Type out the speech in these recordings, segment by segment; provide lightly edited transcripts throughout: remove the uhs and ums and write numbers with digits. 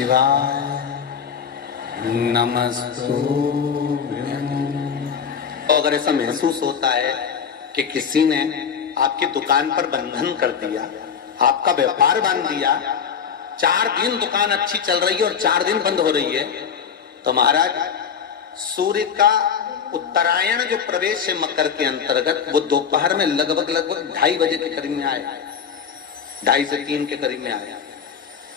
शिवाय नमस्तुभ्यं। अगर ऐसा महसूस होता है कि किसी ने आपकी दुकान पर बंधन कर दिया, आपका व्यापार बांध दिया, 4 दिन दुकान अच्छी चल रही है और 4 दिन बंद हो रही है, तो महाराज सूर्य का उत्तरायण जो प्रवेश है मकर के अंतर्गत, वो दोपहर में लगभग 2:30 बजे के करीब में आया, 2:30 से 3 के करीब में आया।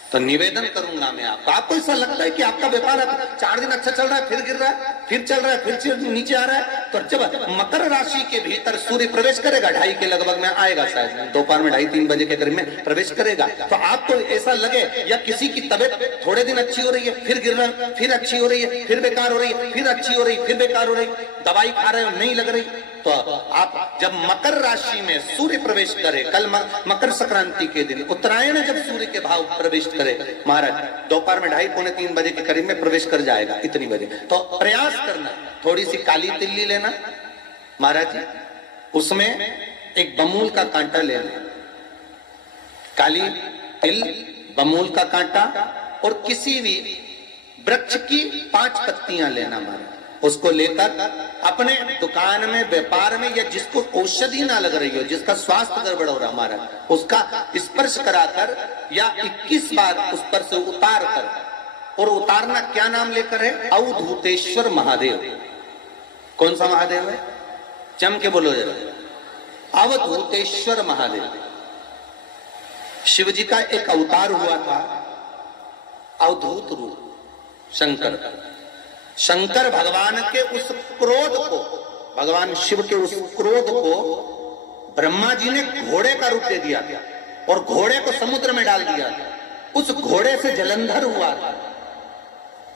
तो निवेदन करूंगा मैं आपको ऐसा लगता है कि आपका व्यापार 4 दिन अच्छा चल रहा है, फिर गिर रहा है, फिर चल रहा है, फिर नीचे आ रहा है, तो जब मकर राशि के भीतर सूर्य प्रवेश करेगा 2:30 के लगभग में आएगा, शायद दोपहर में 2:30-3 बजे के करीब में प्रवेश करेगा, तो आपको ऐसा लगे या किसी की तबियत थोड़े दिन अच्छी हो रही है, फिर गिर रहा है, फिर अच्छी हो रही है, फिर बेकार हो रही है, फिर अच्छी हो रही है, फिर बेकार हो रही, दवाई खा रहे हो नहीं लग रही, तो आप जब मकर राशि में सूर्य प्रवेश करे, कल मकर संक्रांति के दिन उत्तरायण जब सूर्य के भाव प्रवेश करे महाराज, दोपहर में 2:30-3 बजे के करीब में प्रवेश कर जाएगा, इतनी बजे, तो प्रयास करना, थोड़ी सी काली तिल्ली लेना महाराज जी, उसमें एक बमूल का कांटा लेना, काली तिल, बमूल का कांटा और किसी भी वृक्ष की 5 पत्तियां लेना महाराज, उसको लेकर अपने दुकान में, व्यापार में, या जिसको औषधि ना लग रही हो, जिसका स्वास्थ्य गड़बड़ हो रहा हमारा, उसका स्पर्श कराकर या 21 बार उस पर से उतार कर, और उतारना क्या नाम लेकर है? अवधूतेश्वर महादेव। कौन सा महादेव है? जम के बोलो जरा, अवधूतेश्वर महादेव। शिव जी का एक अवतार हुआ था, अवधूत रूप, शंकर। शंकर भगवान के उस क्रोध को, भगवान शिव के उस क्रोध को ब्रह्मा जी ने घोड़े का रूप दे दिया था और घोड़े को समुद्र में डाल दिया था। उस घोड़े से जलंधर हुआ था,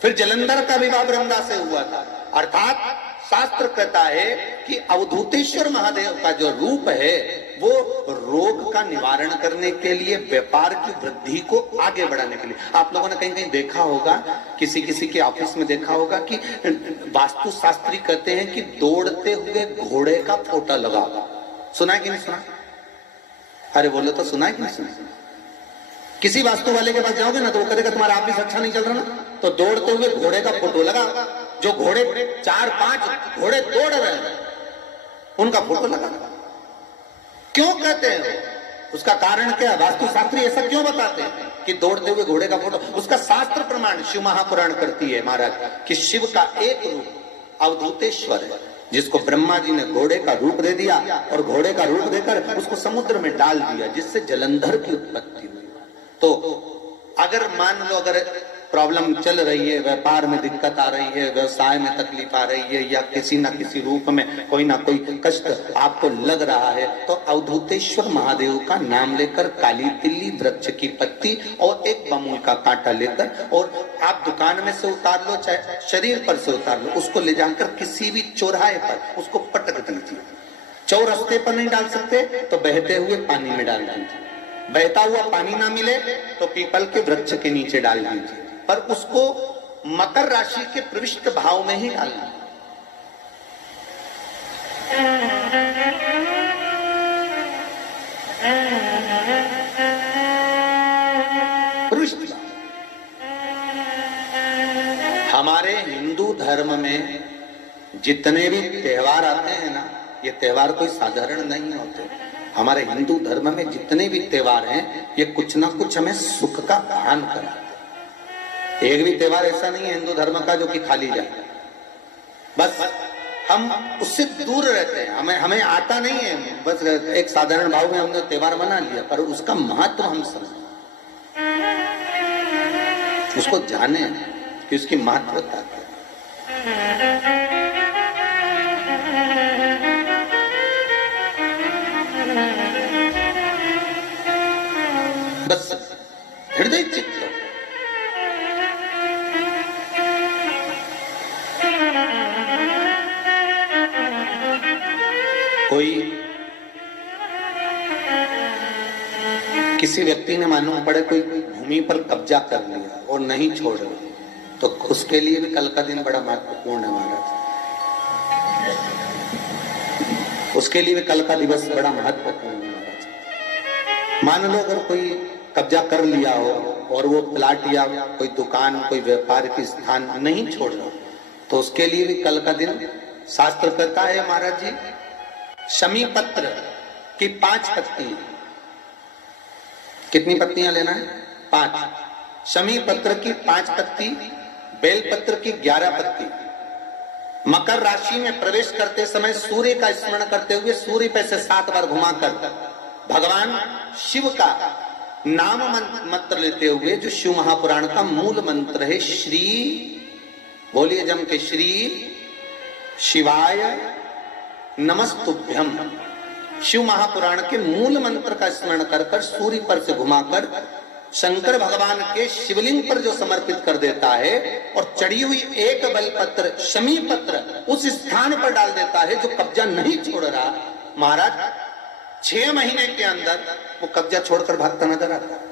फिर जलंधर का विवाह वृंदा से हुआ था। अर्थात शास्त्र कहता है कि अवधूतेश्वर महादेव का जो रूप है वो रोग का निवारण करने के लिए, व्यापार की वृद्धि को आगे बढ़ाने के लिए। आप लोगों ने कहीं कहीं देखा होगा, किसी किसी के ऑफिस में देखा होगा कि वास्तु शास्त्री कहते हैं कि दौड़ते हुए घोड़े का फोटो लगाओ। सुना है कि नहीं सुना? अरे बोलो तो, सुना है कि नहीं सुना? किसी वास्तु वाले के पास जाओगे ना तो वो कहेगा तुम्हारा ऑफिस अच्छा नहीं चल रहा ना, तो दौड़ते हुए घोड़े का फोटो लगा। जो घोड़े 4-5 घोड़े दौड़ रहे हैं उनका फोटो लगा। क्यों कहते हैं? उसका कारण क्या है? वास्तु शास्त्री ऐसा क्यों बताते हैं कि दौड़ते हुए घोड़े का फोटो? उसका शास्त्र प्रमाण शिव महापुराण करती है महाराज कि शिव का एक रूप अवधूतेश्वर है, जिसको ब्रह्मा जी ने घोड़े का रूप दे दिया और घोड़े का रूप देकर उसको समुद्र में डाल दिया, जिससे जलंधर की उत्पत्ति हुई। तो अगर मान लो, अगर प्रॉब्लम चल रही है, व्यापार में दिक्कत आ रही है, व्यवसाय में तकलीफ आ रही है, या किसी ना किसी रूप में कोई ना कोई कष्ट आपको लग रहा है, तो अवधूतेश्वर महादेव का नाम लेकर काली तिल्ली, वृक्ष की पत्ती और एक बमूल का कांटा लेकर, और आप दुकान में से उतार लो, चाहे शरीर पर से उतार लो, उसको ले जाकर किसी भी चौराहे पर उसको पटक दीजिए। चौरस्ते पर नहीं डाल सकते तो बहते हुए पानी में डाल दीजिए, बहता हुआ पानी ना मिले तो पीपल के वृक्ष के नीचे डाल दीजिए, पर उसको मकर राशि के प्रविष्ट भाव में ही डालना। हमारे हिंदू धर्म में जितने भी त्योहार आते हैं ना, ये त्योहार कोई साधारण नहीं होते। हमारे हिंदू धर्म में जितने भी त्योहार हैं, ये कुछ ना कुछ हमें सुख का भान कराते। एक भी त्योहार ऐसा नहीं है हिंदू धर्म का जो कि खाली जाए, बस हम उससे दूर रहते हैं, हमें आता नहीं है, बस एक साधारण भाव में हमने त्योहार मना लिया, पर उसका महत्व हम समझें, उसको जाने कि उसकी महत्वता क्या। बस हृदय चित्त कोई किसी व्यक्ति ने मालूम पड़े कोई भूमि पर कब्जा कर लिया और नहीं छोड़ रहा, तो उसके लिए भी कल का दिन बड़ा महत्वपूर्ण है महाराज। उसके लिए भी कल का दिवस बड़ा महत्वपूर्ण है महाराज। मान लो अगर कोई कब्जा कर लिया हो और वो प्लाट या कोई दुकान कोई व्यापार की स्थान नहीं छोड़ रहा, तो उसके लिए भी कल का दिन शास्त्र कहता है महाराज जी, शमी पत्र की 5 पत्ती, कितनी पत्तियां लेना है? 5। शमी पत्र की 5 पत्ती, बेल पत्र की 11 पत्ती। मकर राशि में प्रवेश करते समय सूर्य का स्मरण करते हुए सूर्य पे से 7 बार घुमाकर भगवान शिव का नाम मंत्र लेते हुए, जो शिव महापुराण का मूल मंत्र है, श्री, बोलिए जम के, श्री शिवाय नमस्तुभ्यम। शिव महापुराण के मूल मंत्र का स्मरण कर कर सूर्य पर से घुमाकर शंकर भगवान के शिवलिंग पर जो समर्पित कर देता है और चढ़ी हुई एक बेलपत्र शमी पत्र उस स्थान पर डाल देता है जो कब्जा नहीं छोड़ रहा, महाराज 6 महीने के अंदर वो कब्जा छोड़कर भागता नजर आता है।